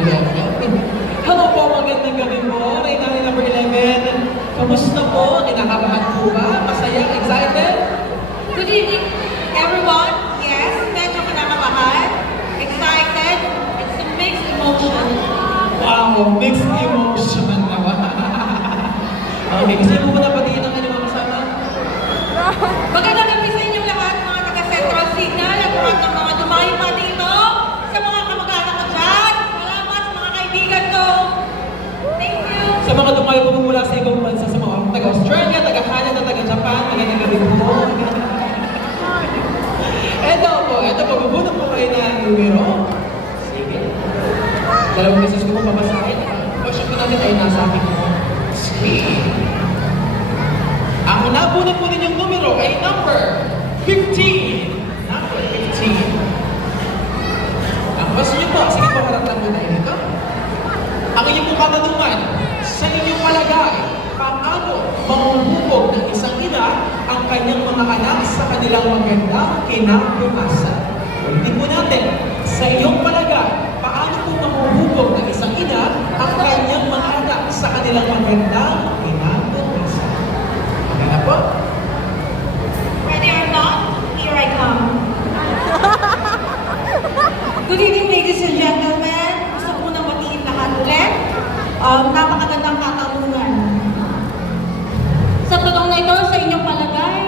11. Hello po, magandang gabi po. Reynahe number 11. Kamusta po? Kinakabahan po ba? Masaya? Excited? Good evening, everyone. Yes, medyo kinakabahan. Excited. It's a mixed emotion. Wow, mixed emotion naman. Okay, kasi po ba napatiin ang inyong mga kasama? Magandang gabi sa inyong lahat, mga taga-Central Signal, at lahat ng mga dumayo pa dito, sa mga kamag-anak ko dyan. Salamat sa mga kaibigan ko. Thank you. Sa mga tumayo po mula sa ibang bansa, sa mga taga-Australia, taga-Canada, taga-Japan, magandang gabi po. Ito po, bubunod po kayo ng numero. Sige. Dalawang beses ko po papasahin. Worship ko natin ay nasa akin po. Screen. Ang nabunod po ninyong numero ay number 15. Number 15. Ang paso niyo po, sige po, harap lang muna ito. Ang inyong pong katanungan, sa inyong palagay, paano mahuhubog ng isang ina ang kanyang mga anak sa kanilang magandang kinabukasan? Ulitin po natin, sa iyong palagay, paano po mahuhubog ng isang ina ang kanyang mga anak sa kanilang magandang kinabukasan? Maganda po? Ready or not, here I come. Good evening, ladies and gentlemen. Gusto ko nang batiin lahat ulit. Napakagandang katanungan. Sa tanong na ito, sa inyong palagay,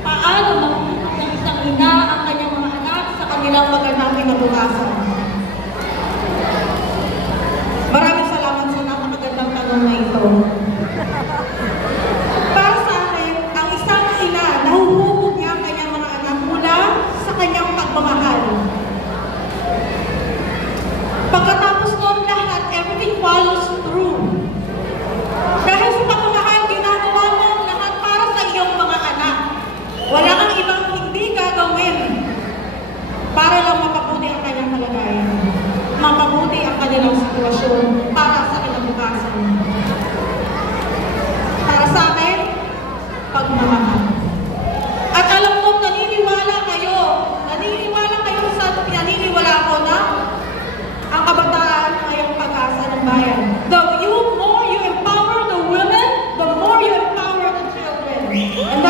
paano mahuhubog ng isang ina ang kanyang mga anak sa kanilang magandang kinabukasan? Maraming salamat sa napakagandang tanong na ito. Para sa akin, ang isang ina, nahuhubog niya ang kanyang mga anak mula sa kanyang pagmamahal. Pagkatapos nun lahat, everything follows through. Dahil sa pagmamahal, ginagawa mo ang lahat para sa iyong mga anak. Wala kang ibang hindi gagawin para lang mapabuti ang kanyang kalagayan. Mapabuti ang kanilang sitwasyon para sa kinabukasan. Para sa akin, pagmamahal. At alam ko, naniniwala kayo sa pinaniniwala ko na ang kabataan ay ang pag-asa ng bayan. The more you empower the women, the more you empower the children. And